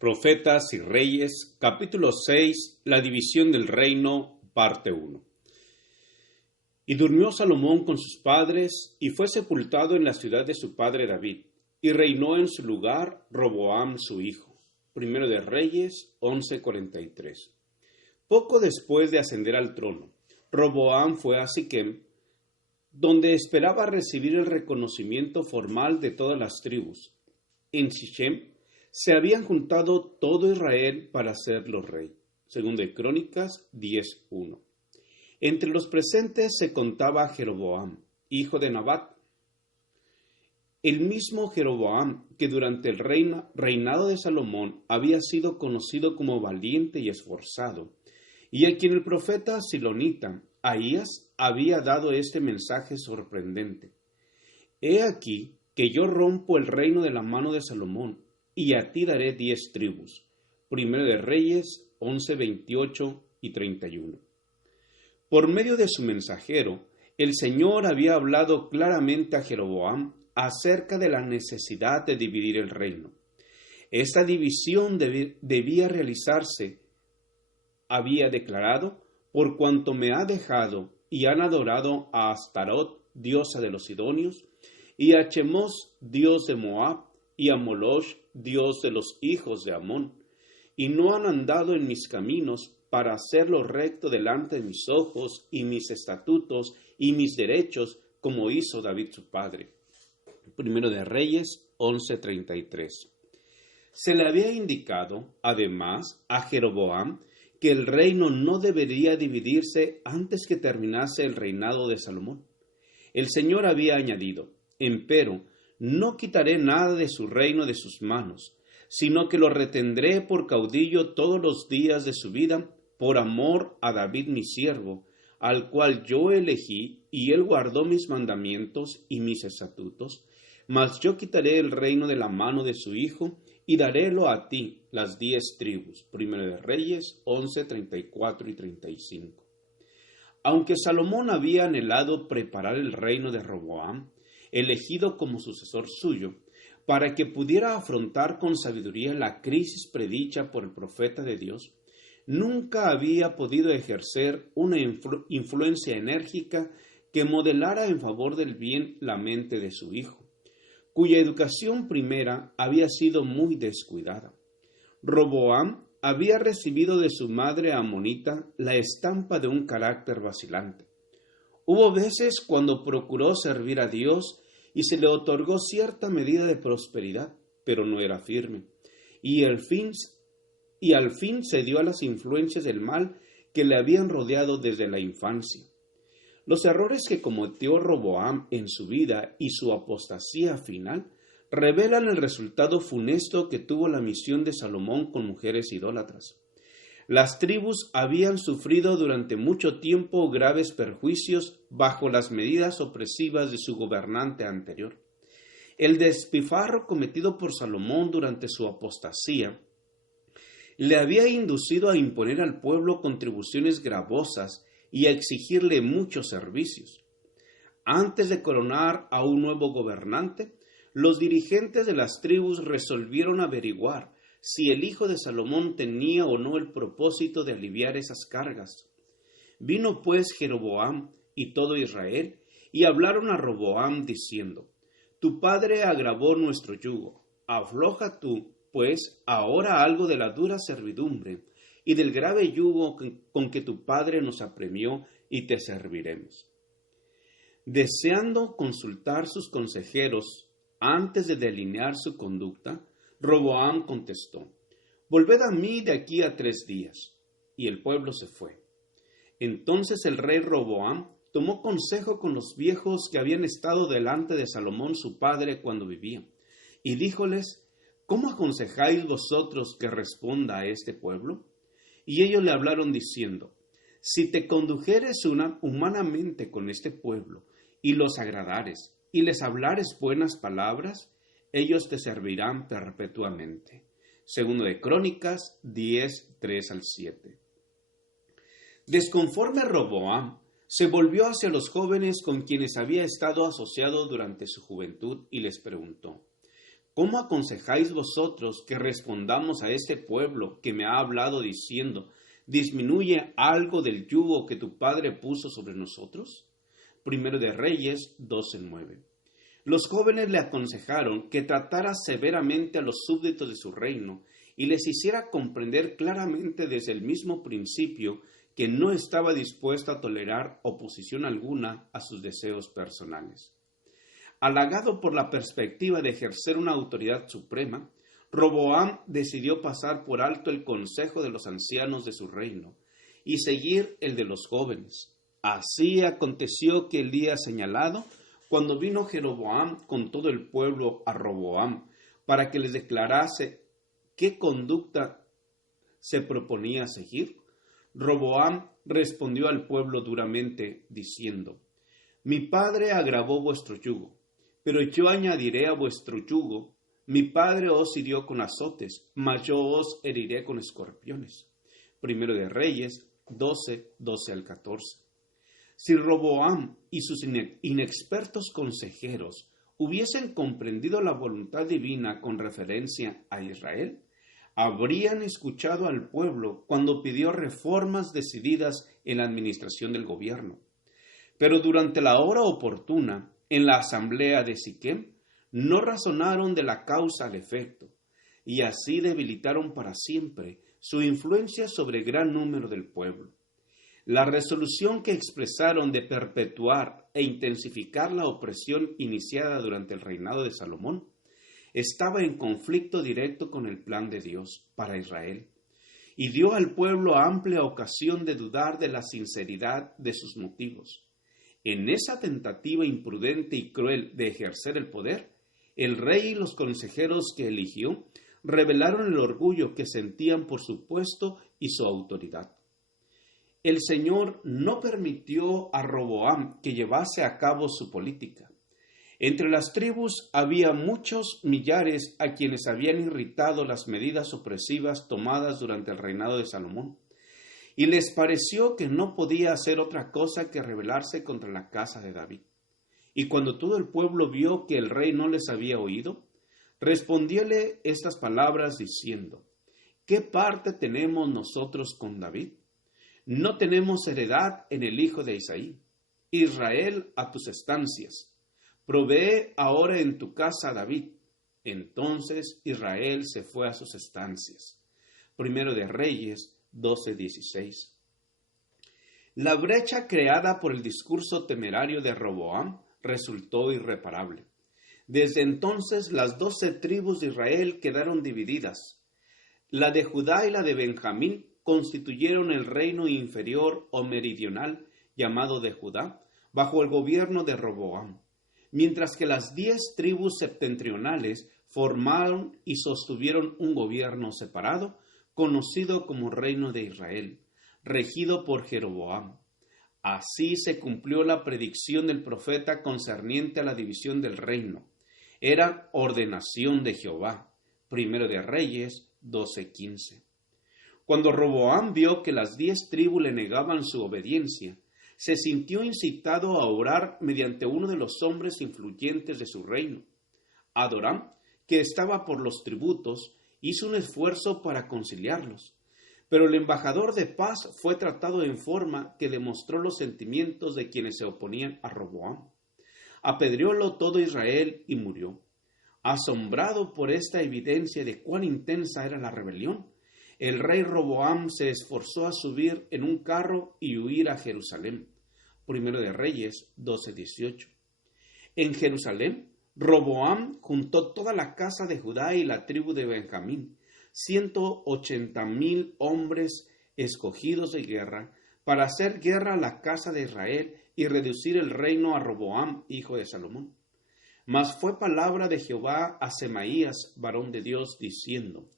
Profetas y Reyes, capítulo 6, la división del reino, parte 1. Y durmió Salomón con sus padres, y fue sepultado en la ciudad de su padre David, y reinó en su lugar Roboam su hijo. Primero de Reyes 11:43. Poco después de ascender al trono, Roboam fue a Siquem, donde esperaba recibir el reconocimiento formal de todas las tribus. En Sichem se habían juntado todo Israel para hacerlo rey. Segundo de Crónicas 10:1. Entre los presentes se contaba Jeroboam, hijo de Nabat. El mismo Jeroboam que durante el reinado de Salomón había sido conocido como valiente y esforzado, y a quien el profeta silonita Ahías había dado este mensaje sorprendente: He aquí que yo rompo el reino de la mano de Salomón, y a ti daré 10 tribus. Primero de Reyes 11:28 y 31. Por medio de su mensajero, el Señor había hablado claramente a Jeroboam acerca de la necesidad de dividir el reino. Esta división debía realizarse, había declarado, por cuanto me ha dejado y han adorado a Astarot, diosa de los sidonios, y a Chemos, dios de Moab, y a Moloch, dios de los hijos de Amón, y no han andado en mis caminos para hacer lo recto delante de mis ojos, y mis estatutos, y mis derechos, como hizo David su padre. Primero de Reyes 11:33. Se le había indicado, además, a Jeroboam, que el reino no debería dividirse antes que terminase el reinado de Salomón. El Señor había añadido: empero, no quitaré nada de su reino de sus manos, sino que lo retendré por caudillo todos los días de su vida, por amor a David mi siervo, al cual yo elegí, y él guardó mis mandamientos y mis estatutos. Mas yo quitaré el reino de la mano de su hijo, y darélo a ti, las 10 tribus. Primero de Reyes 11:34 y 35. Aunque Salomón había anhelado preparar el reino de Roboam, elegido como sucesor suyo, para que pudiera afrontar con sabiduría la crisis predicha por el profeta de Dios, nunca había podido ejercer una influencia enérgica que modelara en favor del bien la mente de su hijo, cuya educación primera había sido muy descuidada. Roboam había recibido de su madre amonita la estampa de un carácter vacilante. Hubo veces cuando procuró servir a Dios y se le otorgó cierta medida de prosperidad, pero no era firme, y al fin cedió a las influencias del mal que le habían rodeado desde la infancia. Los errores que cometió Roboam en su vida y su apostasía final revelan el resultado funesto que tuvo la misión de Salomón con mujeres idólatras. Las tribus habían sufrido durante mucho tiempo graves perjuicios bajo las medidas opresivas de su gobernante anterior. El despilfarro cometido por Salomón durante su apostasía le había inducido a imponer al pueblo contribuciones gravosas y a exigirle muchos servicios. Antes de coronar a un nuevo gobernante, los dirigentes de las tribus resolvieron averiguar si el hijo de Salomón tenía o no el propósito de aliviar esas cargas. Vino pues Jeroboam y todo Israel, y hablaron a Roboam diciendo: Tu padre agravó nuestro yugo, afloja tú, pues, ahora algo de la dura servidumbre y del grave yugo con que tu padre nos apremió, y te serviremos. Deseando consultar sus consejeros antes de delinear su conducta, Roboam contestó: Volved a mí de aquí a 3 días. Y el pueblo se fue. Entonces el rey Roboam tomó consejo con los viejos que habían estado delante de Salomón su padre cuando vivía, y díjoles: ¿Cómo aconsejáis vosotros que responda a este pueblo? Y ellos le hablaron diciendo: Si te condujeres humanamente con este pueblo, y los agradares, y les hablares buenas palabras, ellos te servirán perpetuamente. Segundo de Crónicas 10:3-7. Desconforme Roboam se volvió hacia los jóvenes con quienes había estado asociado durante su juventud y les preguntó: ¿Cómo aconsejáis vosotros que respondamos a este pueblo que me ha hablado diciendo, disminuye algo del yugo que tu padre puso sobre nosotros? Primero de Reyes 12:9. Los jóvenes le aconsejaron que tratara severamente a los súbditos de su reino y les hiciera comprender claramente desde el mismo principio que no estaba dispuesto a tolerar oposición alguna a sus deseos personales. Halagado por la perspectiva de ejercer una autoridad suprema, Roboam decidió pasar por alto el consejo de los ancianos de su reino y seguir el de los jóvenes. Así aconteció que el día señalado, cuando vino Jeroboam con todo el pueblo a Roboam para que les declarase qué conducta se proponía seguir, Roboam respondió al pueblo duramente, diciendo: Mi padre agravó vuestro yugo, pero yo añadiré a vuestro yugo. Mi padre os hirió con azotes, mas yo os heriré con escorpiones. Primero de Reyes 12 al 14. Si Roboam y sus inexpertos consejeros hubiesen comprendido la voluntad divina con referencia a Israel, habrían escuchado al pueblo cuando pidió reformas decididas en la administración del gobierno. Pero durante la hora oportuna, en la asamblea de Siquem, no razonaron de la causa al efecto, y así debilitaron para siempre su influencia sobre gran número del pueblo. La resolución que expresaron de perpetuar e intensificar la opresión iniciada durante el reinado de Salomón estaba en conflicto directo con el plan de Dios para Israel, y dio al pueblo amplia ocasión de dudar de la sinceridad de sus motivos. En esa tentativa imprudente y cruel de ejercer el poder, el rey y los consejeros que eligió revelaron el orgullo que sentían por su puesto y su autoridad. El Señor no permitió a Roboam que llevase a cabo su política. Entre las tribus había muchos millares a quienes habían irritado las medidas opresivas tomadas durante el reinado de Salomón, y les pareció que no podía hacer otra cosa que rebelarse contra la casa de David. Y cuando todo el pueblo vio que el rey no les había oído, respondióle estas palabras diciendo: ¿Qué parte tenemos nosotros con David? No tenemos heredad en el hijo de Isaí. Israel, a tus estancias. Provee ahora en tu casa a David. Entonces Israel se fue a sus estancias. Primero de Reyes 12:16. La brecha creada por el discurso temerario de Roboam resultó irreparable. Desde entonces las 12 tribus de Israel quedaron divididas. La de Judá y la de Benjamín constituyeron el reino inferior o meridional llamado de Judá, bajo el gobierno de Roboam, mientras que las 10 tribus septentrionales formaron y sostuvieron un gobierno separado, conocido como Reino de Israel, regido por Jeroboam. Así se cumplió la predicción del profeta concerniente a la división del reino. Era ordenación de Jehová. Primero de Reyes 12:15. Cuando Roboam vio que las 10 tribus le negaban su obediencia, se sintió incitado a orar mediante uno de los hombres influyentes de su reino. Adoram, que estaba por los tributos, hizo un esfuerzo para conciliarlos, pero el embajador de paz fue tratado en forma que demostró los sentimientos de quienes se oponían a Roboam. Apedreólo todo Israel y murió. Asombrado por esta evidencia de cuán intensa era la rebelión, el rey Roboam se esforzó a subir en un carro y huir a Jerusalén. Primero de Reyes 12:18. En Jerusalén, Roboam juntó toda la casa de Judá y la tribu de Benjamín, 180,000 hombres escogidos de guerra, para hacer guerra a la casa de Israel y reducir el reino a Roboam, hijo de Salomón. Mas fue palabra de Jehová a Semaías, varón de Dios, diciendo: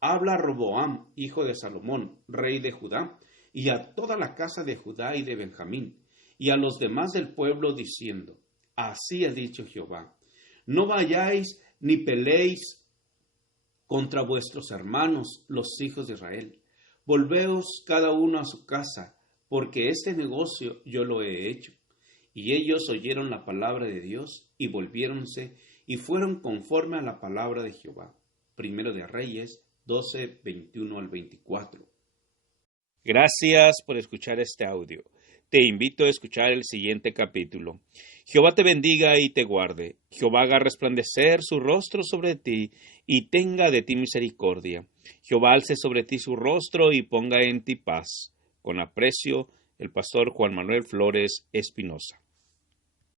Habla Roboam, hijo de Salomón, rey de Judá, y a toda la casa de Judá y de Benjamín, y a los demás del pueblo, diciendo: Así ha dicho Jehová: No vayáis ni peleéis contra vuestros hermanos, los hijos de Israel. Volveos cada uno a su casa, porque este negocio yo lo he hecho. Y ellos oyeron la palabra de Dios y volviéronse y fueron conforme a la palabra de Jehová. Primero de Reyes 12, 21 al 24. Gracias por escuchar este audio. Te invito a escuchar el siguiente capítulo. Jehová te bendiga y te guarde. Jehová haga resplandecer su rostro sobre ti y tenga de ti misericordia. Jehová alce sobre ti su rostro y ponga en ti paz. Con aprecio, el pastor Juan Manuel Flores Espinosa.